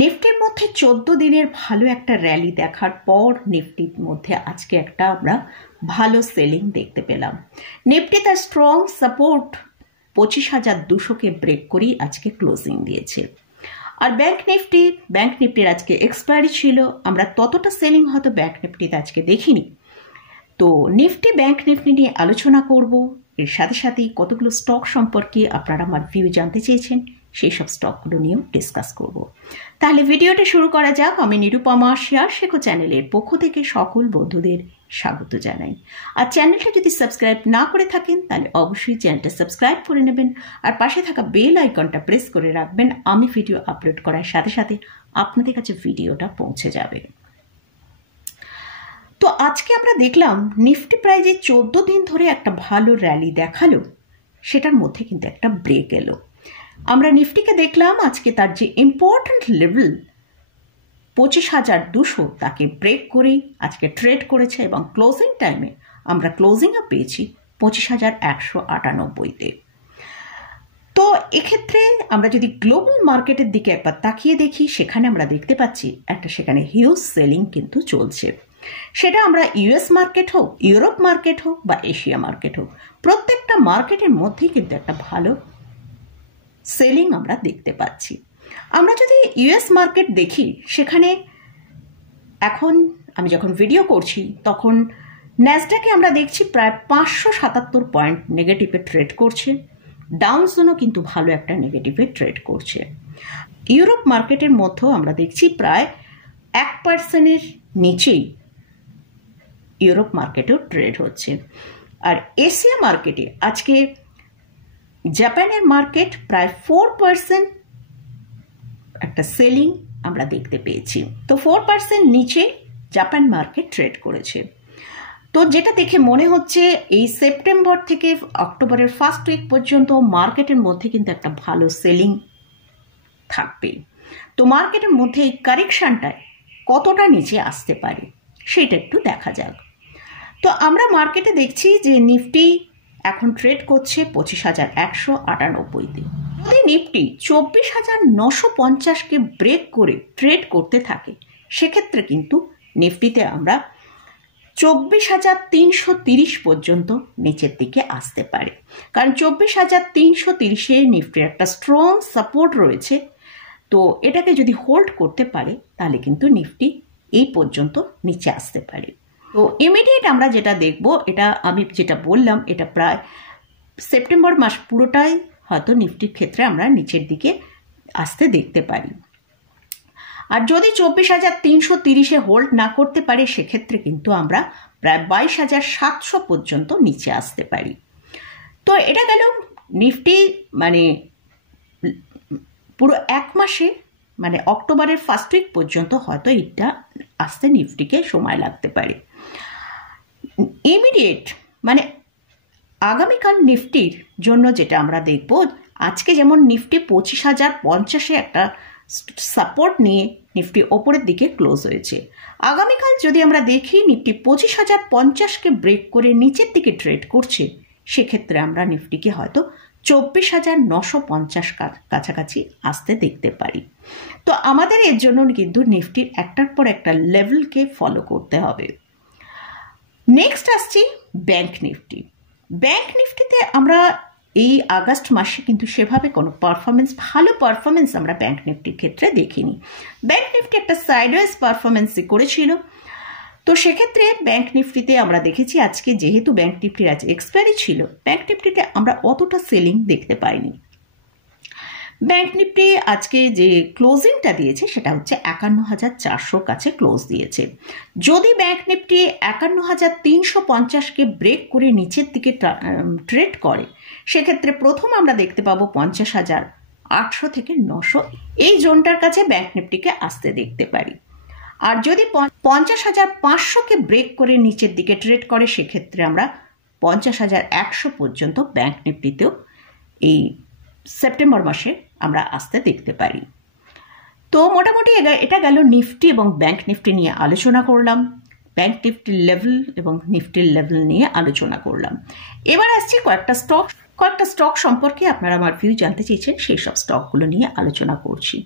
নিফটির মধ্যে 14 দিনের ভালো একটা র্যালি দেখার পর নিফটির মধ্যে আজকে একটা আমরা ভালো সেলিং দেখতে পেলাম। নিফটি তার স্ট্রং সাপোর্ট 25,200-কে ব্রেক করেই আজকে ক্লোজিং দিয়েছে। আর ব্যাংক নিফটির আজকে এক্সপায়ারি ছিল, আমরা ততটা সেলিং হয়তো ব্যাংক নিফটিতে আজকে দেখিনি। তো ব্যাংক নিফটি নিয়ে আলোচনা করব। এর সাথে সাথেই কতগুলো স্টক সম্পর্কে আপনারা আমার ভিউ জানতে চেয়েছেন, সেই সব স্টকগুলো নিয়েও ডিসকাস করব। তাহলে ভিডিওটা শুরু করা যাক। আমি নিরুপমা শেয়ার শেখো চ্যানেলের পক্ষ থেকে সকল বন্ধুদের স্বাগত জানাই। আর চ্যানেলটা যদি সাবস্ক্রাইব না করে থাকেন তাহলে অবশ্যই চ্যানেলটা সাবস্ক্রাইব করে নেবেন আর পাশে থাকা বেল আইকনটা প্রেস করে রাখবেন। আমি ভিডিও আপলোড করার সাথে সাথে আপনাদের কাছে ভিডিওটা পৌঁছে যাবে। তো আজকে আমরা দেখলাম নিফটি প্রায় যে 14 দিন ধরে একটা ভালো র্যালি দেখালো, সেটার মধ্যে কিন্তু একটা ব্রেক এলো। আমরা নিফটিকে দেখলাম আজকে তার যে ইম্পর্ট্যান্ট লেভেল 25,200 তাকে ব্রেক করেই আজকে ট্রেড করেছে এবং ক্লোজিং টাইমে আমরা ক্লোজিংও পেয়েছি 25,198-তে। তো এক্ষেত্রে আমরা যদি গ্লোবাল মার্কেটের দিকে একবার তাকিয়ে দেখি, সেখানে আমরা দেখতে পাচ্ছি সেখানে হিউজ সেলিং কিন্তু চলছে। সেটা আমরা ইউএস মার্কেট হোক, ইউরোপ মার্কেট হোক বা এশিয়া মার্কেট হোক, প্রত্যেকটা মার্কেটের মধ্যেই কিন্তু একটা ভালো সেলিং আমরা দেখতে পাচ্ছি। আমরা যদি ইউএস মার্কেট দেখি, সেখানে এখন আমি যখন ভিডিও করছি তখন ন্যাসডাকে আমরা দেখছি প্রায় 577 পয়েন্ট নেগেটিভে ট্রেড করছে। ডাউন জোনও কিন্তু ভালো একটা নেগেটিভে ট্রেড করছে। ইউরোপ মার্কেটের মধ্যেও আমরা দেখছি প্রায় 1% নিচেই ইউরোপ মার্কেটেও ট্রেড হচ্ছে। আর এশিয়া মার্কেটে আজকে জাপানের মার্কেট প্রায় 4% একটা সেলিং আমরা দেখতে পেয়েছি। তো 4% নিচে জাপান মার্কেট ট্রেড করেছে। তো যেটা দেখে মনে হচ্ছে এই সেপ্টেম্বর থেকে অক্টোবরের ফার্স্ট উইক পর্যন্ত মার্কেটের মধ্যে কিন্তু একটা ভালো সেলিং থাকবে। তো মার্কেটের মধ্যে এই কারেকশনটায় কতটা নিচে আসতে পারে সেটা একটু দেখা যাক। তো আমরা মার্কেটে দেখছি যে নিফটি এখন ট্রেড করছে 25,198-তে। যদি নিফটি 24,950-কে ব্রেক করে ট্রেড করতে থাকে, সেক্ষেত্রে কিন্তু নিফটিতে আমরা 24,330 পর্যন্ত নিচের দিকে আসতে পারে। কারণ 24,330-এ নিফটির একটা স্ট্রং সাপোর্ট রয়েছে। তো এটাকে যদি হোল্ড করতে পারে তাহলে কিন্তু নিফটি এই পর্যন্ত নিচে আসতে পারে। তো ইমিডিয়েট আমরা যেটা দেখব, এটা আমি যেটা বললাম, এটা প্রায় সেপ্টেম্বর মাস পুরোটাই হয়তো নিফটির ক্ষেত্রে আমরা নিচের দিকে আসতে দেখতে পারি। আর যদি 24,330-এ হোল্ড না করতে পারে, সেক্ষেত্রে কিন্তু আমরা প্রায় 22,700 পর্যন্ত নিচে আসতে পারি। তো এটা গেল নিফটি, মানে পুরো এক মাসে, মানে অক্টোবরের ফার্স্ট উইক পর্যন্ত হয়তো এটা আসতে নিফটিকে সময় লাগতে পারে। ইমিডিয়েট মানে আগামীকাল নিফটির জন্য যেটা আমরা দেখব, আজকে যেমন নিফটি 25,050-এ একটা সাপোর্ট নিয়ে নিফটি ওপরের দিকে ক্লোজ হয়েছে। আগামীকাল যদি আমরা দেখি নিফটি 25,050-কে ব্রেক করে নিচের দিকে ট্রেড করছে, সেক্ষেত্রে আমরা নিফটিকে হয়তো 24,950 কাছাকাছি আসতে দেখতে পারি। তো আমাদের এর জন্য কিন্তু নিফটির একটার পর একটা লেভেলকে ফলো করতে হবে। নেক্সট আসছি ব্যাংক নিফটি। ব্যাংক নিফটিতে আমরা এই আগস্ট মাসে কিন্তু সেভাবে কোনো ভালো পারফরমেন্স আমরা ব্যাংক নিফটির ক্ষেত্রে দেখিনি। ব্যাংক নিফটি একটা সাইডওয়েজ পারফরমেন্সই করেছিল। তো সেক্ষেত্রে ব্যাংক নিফটিতে আমরা দেখেছি আজকে, যেহেতু ব্যাংক নিফটির আজ এক্সপায়ারি ছিল, ব্যাংক নিফটিতে আমরা অতটা সেলিং দেখতে পাইনি। ব্যাংক নিফটি আজকে যে ক্লোজিংটা দিয়েছে সেটা হচ্ছে 51,400 কাছে ক্লোজ দিয়েছে। যদি ব্যাংক নিফটি 51,350-কে ব্রেক করে নিচের দিকে ট্রেড করে, সেক্ষেত্রে প্রথম আমরা দেখতে পাবো 50,800 থেকে 900 এই জোনটার কাছে ব্যাংক নিফটিকে আসতে দেখতে পারি। আর যদি 50,500-কে ব্রেক করে নিচের দিকে ট্রেড করে, সেক্ষেত্রে আমরা 50,100 পর্যন্ত ব্যাংক নিফটিতেও এই সেপ্টেম্বর মাসে আমরা আসতে দেখতে পারি। তো মোটামুটি এটা গেল নিফটি এবং ব্যাংক নিফটি নিয়ে আলোচনা করলাম। ব্যাংক নিফটির লেভেল এবং নিফটির লেভেল নিয়ে আলোচনা করলাম। এবার আসছি কয়েকটা স্টক সম্পর্কে আপনারা আমার ভিউ জানতে চেয়েছেন, সেই সব স্টকগুলো নিয়ে আলোচনা করছি।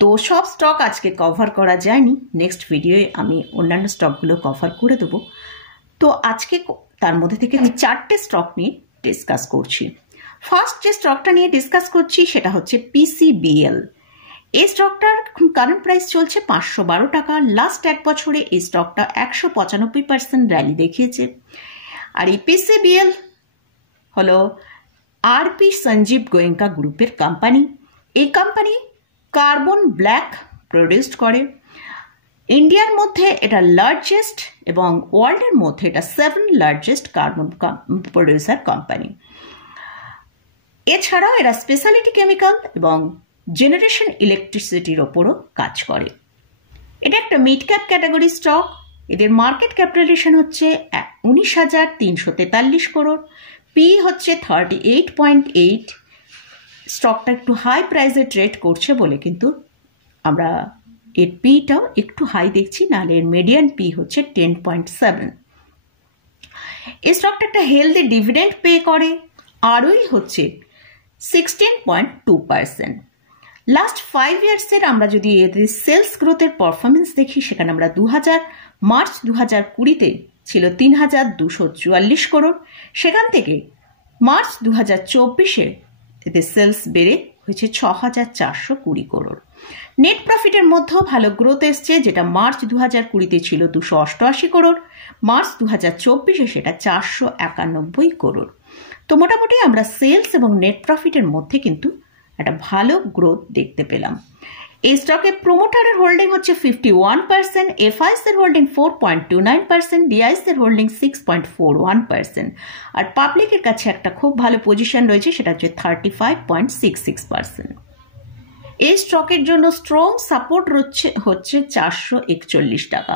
তো সব স্টক আজকে কভার করা যায়নি, নেক্সট ভিডিওয়ে আমি অন্যান্য স্টকগুলো কভার করে দেবো। তো আজকে তার মধ্যে থেকে আমি 4টে স্টক নিয়ে ডিসকাস করছি। ফার্স্ট যে স্টকটা নিয়ে ডিসকাস করছি সেটা হচ্ছে PCBL। এই স্টকটার কারেন্ট প্রাইস চলছে 512 টাকা। লাস্ট এক বছরে এই স্টকটা 195% র্যালি দেখিয়েছে। আর এই PCBL হলো RP সঞ্জীব গোয়েঙ্কা গ্রুপের কোম্পানি। এই কোম্পানি কার্বন ব্ল্যাক প্রডিউসড করে। ইন্ডিয়ার মধ্যে এটা লার্জেস্ট এবং ওয়ার্ল্ডের মধ্যে এটা 7 লার্জেস্ট কার্বন প্রডিউসার কোম্পানি। এছাড়াও এরা স্পেশালিটি কেমিক্যাল এবং জেনারেশন ইলেকট্রিসিটির ওপরও কাজ করে। এটা একটা মিড ক্যাপ ক্যাটাগরি স্টক। এদের মার্কেট ক্যাপিটালাইজেশন হচ্ছে 19,343 করোড়। পি হচ্ছে 38.8। স্টকটা একটু হাই প্রাইসে ট্রেড করছে বলে কিন্তু আমরা এর পিটাও একটু হাই দেখছি, নাহলে এর মিডিয়ান পি হচ্ছে 10.7। এই স্টকটা একটা হেলদি ডিভিডেন্ড পে করে। আরই হচ্ছে 16.2%। লাস্ট 5 ইয়ার্সের আমরা যদি এদের সেলস গ্রোথের পারফরমেন্স দেখি, সেখানে আমরা মার্চ 2020-তে ছিল 3,244 করোড়। সেখান থেকে মার্চ 2024-এ এদের সেলস বেড়ে হয়েছে 6,420 করোড়। নেট প্রফিটের মধ্যেও ভালো গ্রোথ এসছে, যেটা মার্চ 2020-তে ছিল 288 করোড়, মার্চ 2024-এ সেটা 491 করোড়। তো মোটামুটি আমরা সেলস এবং নেট প্রফিটের মধ্যে কিন্তু একটা ভালো গ্রোথ দেখতে পেলাম। এই স্টকে প্রোমোটারের হোল্ডিং হচ্ছে 51%, এফআইএস এর হোল্ডিং 4.29%, ডিআইএস এর হোল্ডিং 6.41%, আর পাবলিকের কাছে একটা খুব ভালো পজিশন রয়েছে, সেটা হচ্ছে 35.66%। এই স্টকের জন্য স্ট্রং সাপোর্ট হচ্ছে 441 টাকা।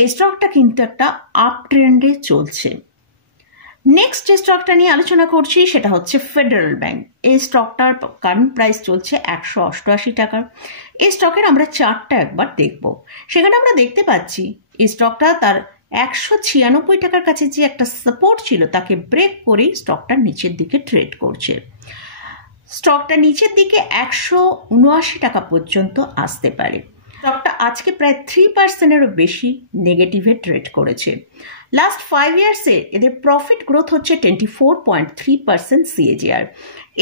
এই স্টকটা কিন্তু একটা আপ ট্রেন্ডে চলছে। নেক্সট যে স্টকটা নিয়ে আলোচনা করছি সেটা হচ্ছে ফেডারেল ব্যাংক। এই স্টকটার কারেন্ট প্রাইস চলছে 188 টাকা। এই স্টকের আমরা চার্টটা একবার দেখব। সেখানে আমরা দেখতে পাচ্ছি এই স্টকটা তার 196 টাকার কাছে যে একটা সাপোর্ট ছিল তাকে ব্রেক করে স্টকটা নিচের দিকে ট্রেড করছে। স্টকটা নিচের দিকে 179 টাকা পর্যন্ত আসতে পারে। স্টকটা আজকে প্রায় 3%-এরও বেশি নেগেটিভে ট্রেড করেছে। লাস্ট 5 ইয়ার্সে এদের প্রফিট গ্রোথ হচ্ছে 24.3% CAGR।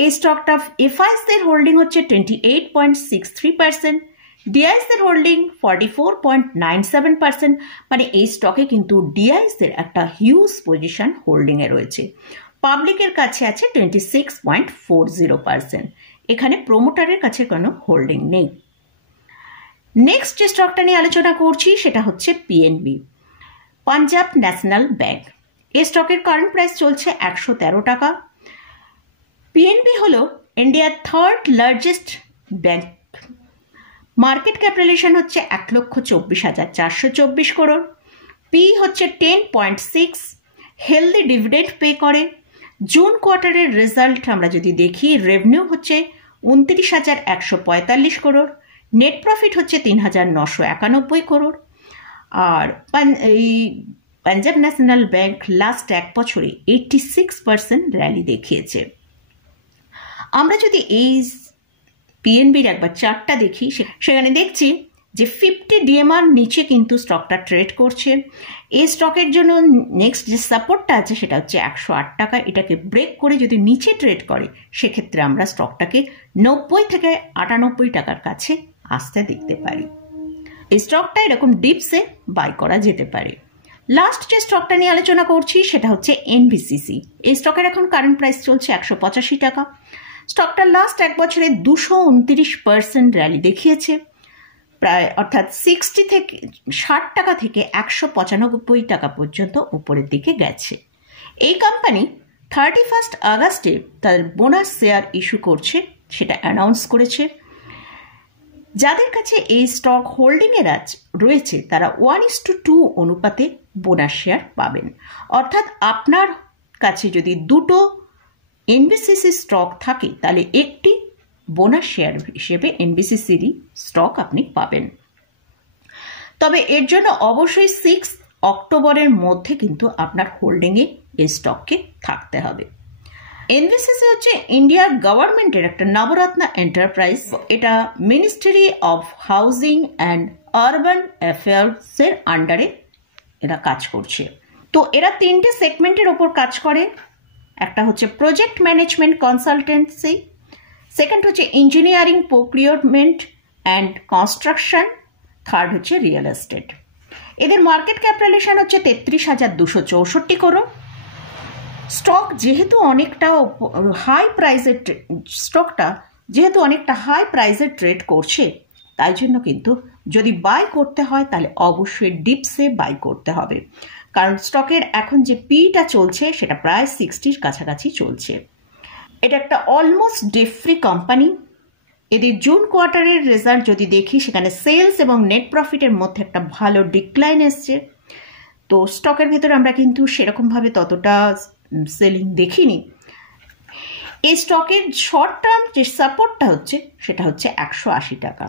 এই স্টকটা এফআইএস এর হোল্ডিং হচ্ছে 28.63%, ডিআইএস এর হোল্ডিং 44.97%। মানে এই স্টকে কিন্তু ডিআইএস এর একটা হিউজ পজিশন হোল্ডিংয়ে রয়েছে। পাবলিকের কাছে আছে 26.40%। এখানে প্রোমোটারের কাছে কোনো হোল্ডিং নেই। নেক্সট যে স্টকটা নিয়ে আলোচনা করছি সেটা হচ্ছে পিএনবি, পাঞ্জাব ন্যাশনাল ব্যাংক। এই স্টকের কারেন্ট প্রাইস চলছে 113 টাকা। পিএনবি হলো ইন্ডিয়ার 3rd largest bank. Market capitalisation হচ্ছে 1,24,424 করোড়। পি হচ্ছে 10.6। হেলদি ডিভিডেন্ড পে করে। জুন কোয়ার্টারের রেজাল্ট আমরা যদি দেখি, রেভিনিউ হচ্ছে 29,145 করোড়, নেট প্রফিট হচ্ছে 3,991 করোড়। আর এই পাঞ্জাব ন্যাশনাল ব্যাংক লাস্ট এক বছরে 86% র্যালি দেখিয়েছে। আমরা যদি এই পিএনবির একবার চার্টটা দেখি, সেখানে দেখছি যে 50 DMR নিচে কিন্তু স্টকটা ট্রেড করছে। এই স্টকের জন্য নেক্সট যে সাপোর্টটা আছে সেটা হচ্ছে 108 টাকা। এটাকে ব্রেক করে যদি নিচে ট্রেড করে, সেক্ষেত্রে আমরা স্টকটাকে 90 থেকে 98 টাকার কাছে আসতে দেখতে পারি। এই স্টকটা এরকম ডিপসে বাই করা যেতে পারে। লাস্ট যে স্টকটা নিয়ে আলোচনা করছি সেটা হচ্ছে এনবিসিসি। এই স্টকের এখন কারেন্ট প্রাইস চলছে 185 টাকা। স্টকটা লাস্ট এক বছরে 229% র্যালি দেখিয়েছে, প্রায় অর্থাৎ 60 টাকা থেকে 195 টাকা পর্যন্ত উপরের দিকে গেছে। এই কোম্পানি 31 আগস্টে তার বোনাস শেয়ার ইস্যু করছে, সেটা অ্যানাউন্স করেছে। যাদের কাছে এই স্টক হোল্ডিংয়ের রয়েছে তারা 1:2 অনুপাতে বোনাস শেয়ার পাবেন। অর্থাৎ আপনার কাছে যদি দুটো এনবিসিসি স্টক থাকে তাহলে একটি বোনাস শেয়ার হিসেবে এনবিসিসিরই স্টক আপনি পাবেন। তবে এর জন্য অবশ্যই 6 অক্টোবরের মধ্যে কিন্তু আপনার হোল্ডিংয়ে এই স্টককে থাকতে হবে। এনভিসিসি হচ্ছে ইন্ডিয়ার গভর্নমেন্টের একটা নবরত্ন এন্টারপ্রাইজ। এটা ministry of housing and urban অ্যাফেয়ার্সের আন্ডারে এরা কাজ করছে। তো এরা 3টে সেগমেন্টের ওপর কাজ করে। একটা হচ্ছে প্রজেক্ট ম্যানেজমেন্ট কনসালটেন্সি, সেকেন্ড হচ্ছে engineering procurement and construction, third হচ্ছে রিয়েল এস্টেট। এদের মার্কেট ক্যাপিটালাইজেশন হচ্ছে 33,264 করোড়। স্টক যেহেতু অনেকটা হাই প্রাইসের হাই প্রাইসের ট্রেড করছে, তাই জন্য কিন্তু যদি বাই করতে হয় তাহলে অবশ্যই ডিপসে বাই করতে হবে, কারণ স্টকের এখন যে পিটা চলছে সেটা প্রায় 60-র কাছাকাছি চলছে। এটা একটা অলমোস্ট ডেট ফ্রি কোম্পানি। এদের জুন কোয়ার্টারের রেজাল্ট যদি দেখি, সেখানে সেলস এবং নেট প্রফিটের মধ্যে একটা ভালো ডিক্লাইন এসছে। তো স্টকের ভেতরে আমরা কিন্তু সেরকমভাবে ততটা সেলিং দেখিনি। এই স্টকের শর্ট টার্ম যে সাপোর্টটা হচ্ছে সেটা হচ্ছে 180 টাকা।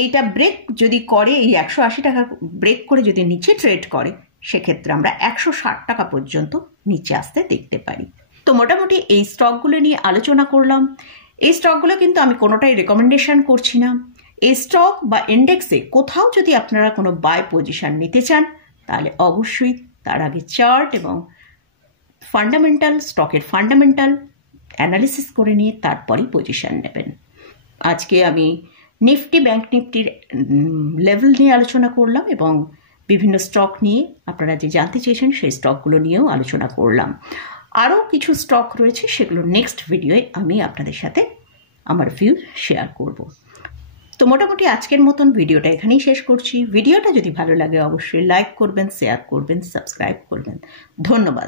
এইটা ব্রেক যদি করে, এই 180 টাকা ব্রেক করে যদি নিচে ট্রেড করে, সেক্ষেত্রে আমরা 160 টাকা পর্যন্ত নিচে আসতে দেখতে পারি। তো মোটামুটি এই স্টকগুলো নিয়ে আলোচনা করলাম। এই স্টকগুলো কিন্তু আমি কোনোটাই রেকমেন্ডেশন করছি না। এই স্টক বা ইন্ডেক্সে কোথাও যদি আপনারা কোনো বাই পজিশন নিতে চান, তাহলে অবশ্যই তার আগে চার্ট এবং স্টকের ফান্ডামেন্টাল অ্যানালিসিস করে নিয়ে তারপরেই পজিশন নেবেন। আজকে আমি নিফটি, ব্যাংক নিফটির লেভেল নিয়ে আলোচনা করলাম এবং বিভিন্ন স্টক নিয়ে আপনারা যে জানতে চেয়েছেন সেই স্টকগুলো নিয়েও আলোচনা করলাম। আরও কিছু স্টক রয়েছে, সেগুলো নেক্সট ভিডিওয়ে আমি আপনাদের সাথে আমার ভিউ শেয়ার করব। তো মোটামুটি আজকের মতন ভিডিওটা এখানেই শেষ করছি। ভিডিওটা যদি ভালো লাগে অবশ্যই লাইক করবেন, শেয়ার করবেন, সাবস্ক্রাইব করবেন। ধন্যবাদ।